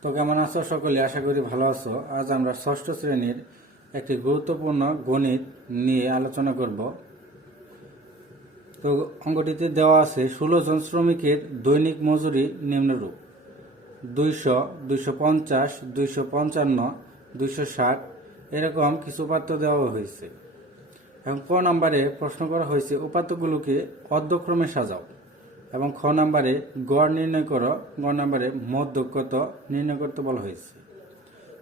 তো কেমন আছো সকলে? আশা করি ভালো আছো। আজ আমরা ষষ্ঠ শ্রেণীর একটি গুরুত্বপূর্ণ গণিত নিয়ে আলোচনা করব। তো অঙ্কটিতে দেওয়া আছে 16 জন শ্রমিকের দৈনিক মজুরি নিম্নরূপ: 200, 250, 255, 260 এরকম কিছু উপাত্ত দেওয়া হয়েছে। এবং ক নম্বরে প্রশ্ন করা হয়েছে উপাত্তগুলোকে অর্ধক্রমে সাজাও, এবং খ নম্বরে গড় নির্ণয় করো, গ নম্বরে মধ্যক নির্ণয় করতে বলা হয়েছে।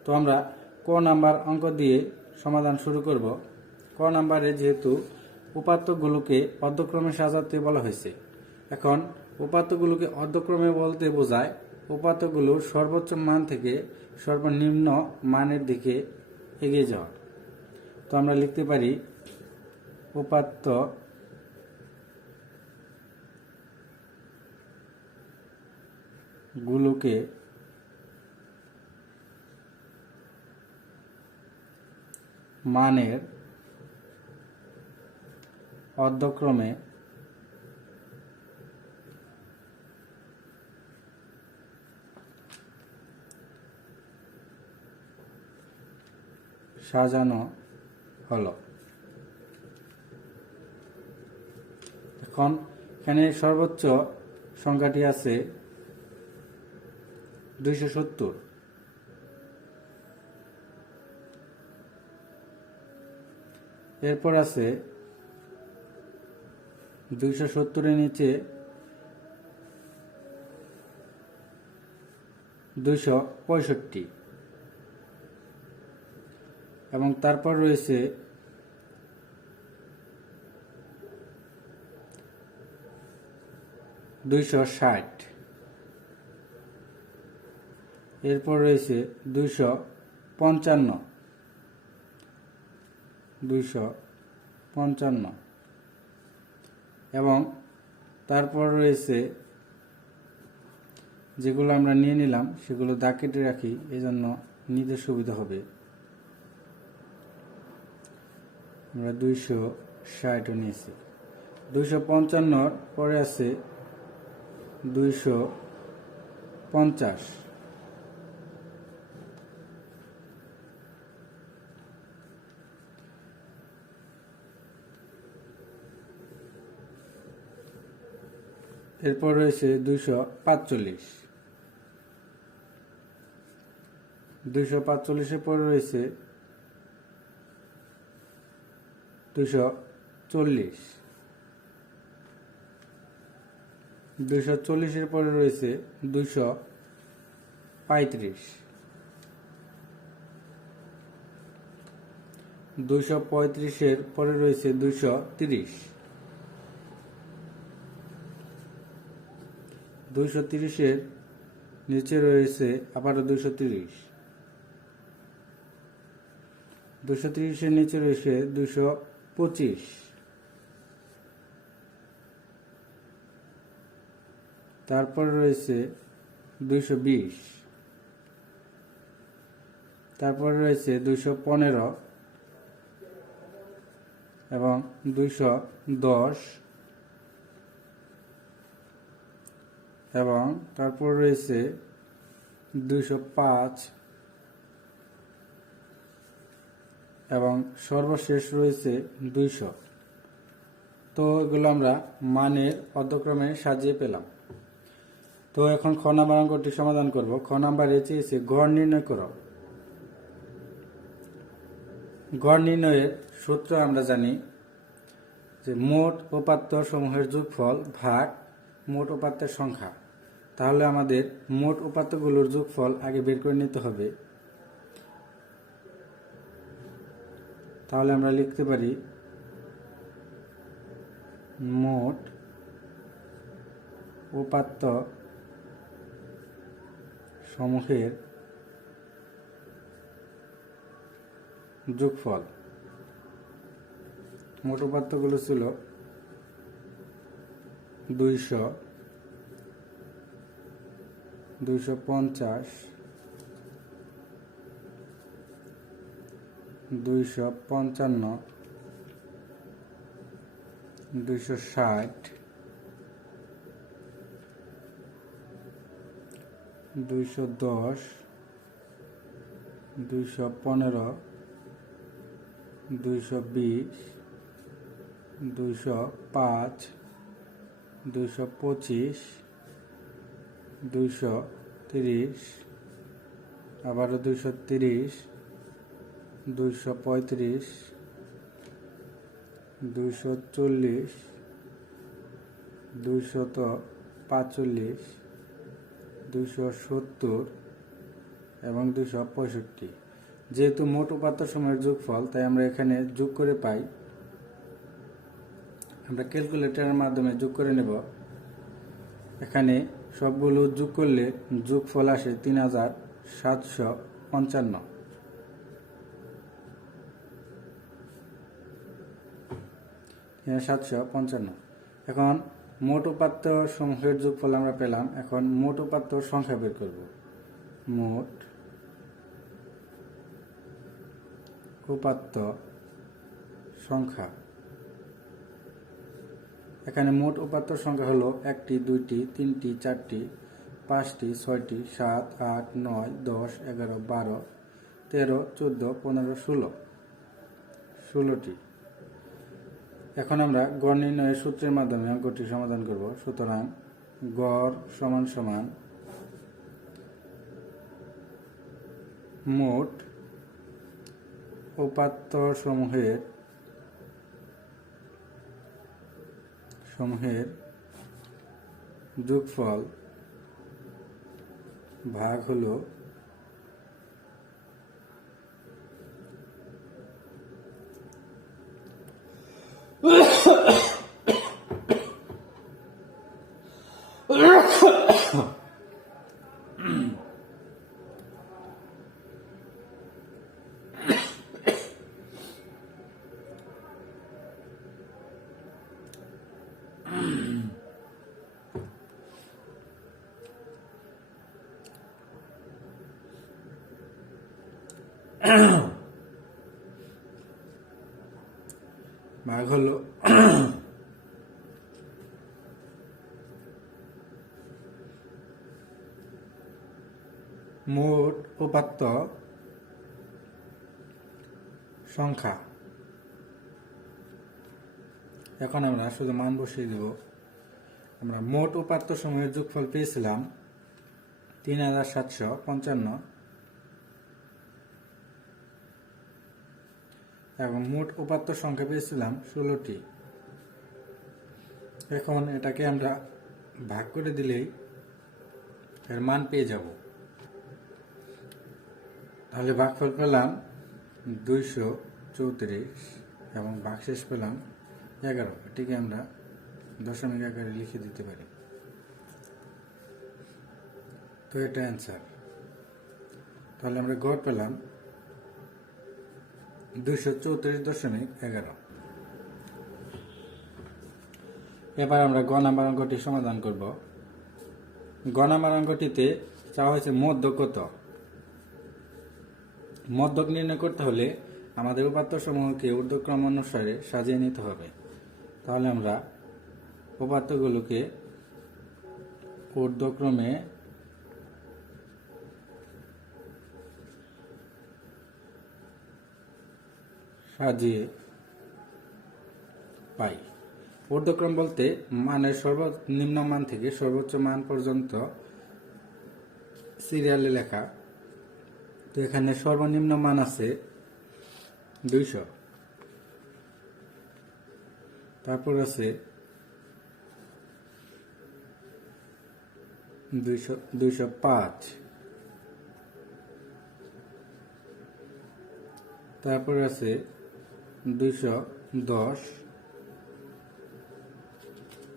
তো আমরা ক নাম্বার অঙ্ক দিয়ে সমাধান শুরু করব। ক নাম্বারে যেহেতু উপাত্তগুলোকে অর্ধক্রমে সাজাতে বলা হয়েছে, এখন উপাত্তগুলোকে অর্ধক্রমে বলতে বোঝায় উপাত্তগুলো সর্বোচ্চ মান থেকে সর্বনিম্ন মানের দিকে এগিয়ে যাওয়া। তো আমরা লিখতে পারি উপাত্ত গুলোকে মানের অর্ধক্রমে সাজানো হলো। এখন এখানে সর্বোচ্চ সংখ্যাটি আছে 270। এরপর আছে 270-এর নিচে 265, এবং তারপর রয়েছে 260। এরপর রয়েছে 255, এবং তারপর রয়েছে যেগুলো আমরা নিয়ে নিলাম সেগুলো দাগ কেটে রাখি, এজন্য নিতে সুবিধা হবে। আমরা 260 নিয়েছি। 255 পরে আছে 250, এরপর রয়েছে 245। 245-এর পরে রয়েছে 240। 240-এর পরে রয়েছে 235। 235-এর পরে রয়েছে 230। 230-এর নিচে রয়েছে আবারও 230। 230-এর নিচে রয়েছে 225। তারপর রয়েছে 220। তারপর রয়েছে 215 এবং 210, এবং তারপর রয়েছে 205, এবং সর্বশেষ রয়েছে 200। তো এগুলো আমরা মানের অর্ধক্রমে সাজিয়ে পেলাম। তো এখন খ নাম্বার অঙ্কটি সমাধান করব। খ নাম্বারে চেয়েছে গড় নির্ণয় করো। গড় নির্ণয়ের সূত্র আমরা জানি যে মোট উপাত্ত সমূহের যোগফল ভাগ মোট উপাত্তের সংখ্যা। তাহলে আমাদের মোট উপাত্তগুলোর যোগফল আগে বের করে নিতে হবে। তাহলে আমরা লিখতে পারি মোট উপাত্ত সমূহের যোগফল। মোট উপাত্তগুলো ছিল 200, 250, 255, 260, 210, 215, 220, 205, 225, 230, আবারও 230, 235, 240, 245, 270 এবং 265। যেহেতু মোট উপাত্ত সময়ের যোগফল, তাই আমরা এখানে যোগ করে পাই। আমরা ক্যালকুলেটরের মাধ্যমে যোগ করে নেব। এখানে সবগুলো যোগ করলে যোগফল আসে 3755। এখন মোট উপাত্ত সমূহের যোগফল আমরা পেলাম। এখন মোট উপাত্ত সংখ্যা বের করব। মোট উপাত্ত সংখ্যা। এখানে মোট উপাত্ত সংখ্যা হলো 1টি, 2টি, 3টি, 4টি, 5টি, 6টি, 7, 8, 9, 10, 11, 12, 13, 14, 15, 16টি। এখন আমরা গড় নির্ণয়ের সূত্রের মাধ্যমে অঙ্কটি সমাধান করব। সুতরাং গড় সমান সমান মোট উপাত্ত সমূহের যোগফল ভাগ হলো মোট উপাত্ত সংখ্যা। এখন আমরা শুধু মান বসিয়ে দেব। আমরা মোট উপাত্ত সমূহের যোগফল পেয়েছিলাম 3755 এবং মোট উপাত্ত সংখ্যা পেয়েছিলাম 16টি। এখন এটাকে আমরা ভাগ করে দিলেই এর মান পেয়ে যাব। তাহলে ভাগফল পেলাম 234 এবং ভাগশেষ পেলাম 11। এটিকে আমরা দশমিক আকারে লিখে দিতে পারি। তো এটা অ্যান্সার। তাহলে আমরা গড় পেলাম 234.11। এবার আমরা গ নাম্বার অঙ্কটি সমাধান করব। গ নাম্বার অঙ্কটিতে চাওয়া হয়েছে মধ্যক কত। মধ্যক নির্ণয় করতে হলে আমাদের উপাত্ত সমূহকে ঊর্ধ্বক্রম অনুসারে সাজিয়ে নিতে হবে। তাহলে আমরা উপাত্তগুলোকে ঊর্ধ্বক্রমে সাজিয়ে পাই। ঊর্ধ্বক্রম বলতে মানের সর্বনিম্ন মান থেকে সর্বোচ্চ মান পর্যন্ত সিরিয়ালে লেখা। তো এখানে সর্বনিম্ন মান আছে 200, তারপর আছে 205, তারপর আছে 210,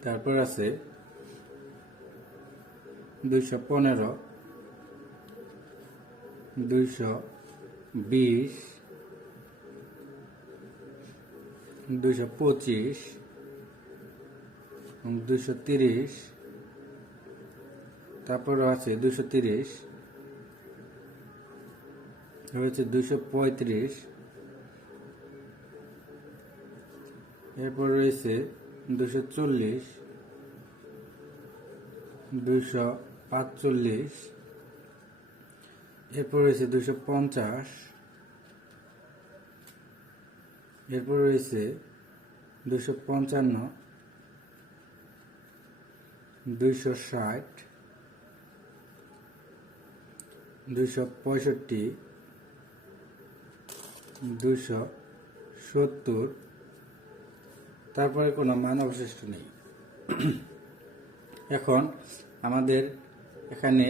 তারপর আছে 215, 220, 225, 230, তারপর আছে 230, রয়েছে 235, এরপর রয়েছে 240, 245, এরপর রয়েছে 250, এরপর রয়েছে 255, 260, 265, 270, তারপরে কোনো মান অবশিষ্ট নেই। এখন আমাদের এখানে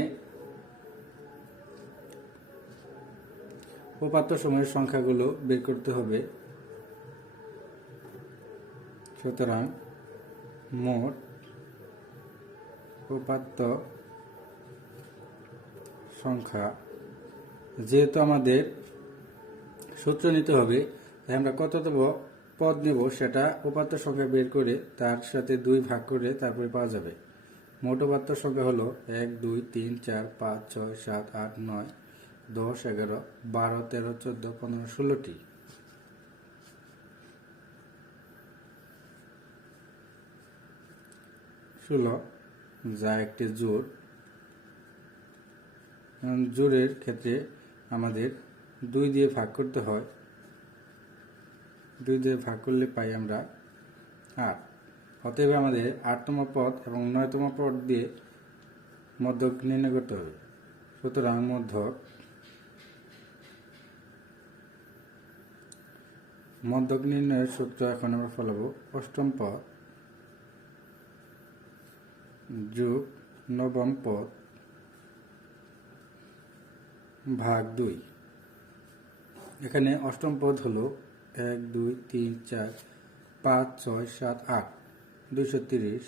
উপাত্ত সময়ের সংখ্যাগুলো বের করতে হবে। সুতরাং মোট উপাত্ত সংখ্যা, যেহেতু আমাদের সূত্র নিতে হবে, তাই আমরা কততম পদ নেব সেটা উপাত্ত সংখ্যা বের করে তার সাথে 2 ভাগ করে তারপরে পাওয়া যাবে। মোট উপাত্ত সংখ্যা হলো 1 2 3 4 5 6 7 8 9 10 11 12 13 14 15 16টি। যা একটি জোড়। জোড়ের ক্ষেত্রে আমাদের 2 দিয়ে ভাগ করতে হয়, 2 দিয়ে ভাগ করলে পাই আমরা 8। অতএব আমাদের 8তম পদ এবং 9তম পদ দিয়ে মধ্যক নির্ণয় করতে হবে। সুতরাং মধ্যক নির্ণয়ের সূত্র এখন আমরা ফলাবো 8ম পদ যোগ 9ম পদ ভাগ 2। এখানে 8ম পদ হলো 1 2 3 4 5 6 7 8 230,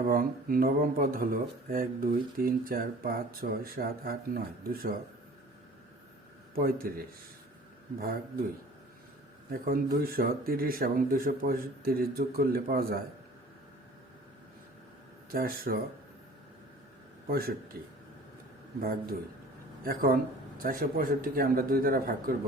এবং 9ম পদ হলো 1 2 3 4 5 6 7 8 9 235 ভাগ 2। এখন 230 এবং 235 যোগ করলে পাওয়া যায় 465 ভাগ 2। এখন 465কে আমরা 2 দ্বারা ভাগ করব।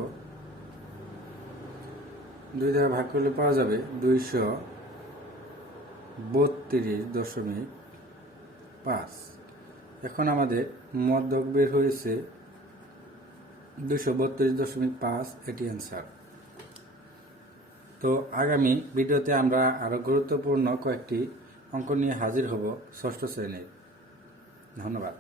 2 দ্বারা ভাগ করলে পাওয়া যাবে 232.5। এখন আমাদের মধ্যক বের হয়েছে 232.5, এটি অ্যান্সার। তো আগামী ভিডিওতে আমরা আরো গুরুত্বপূর্ণ কয়েকটি অঙ্ক নিয়ে হাজির হব 6ষ্ঠ শ্রেণীর। ধন্যবাদ।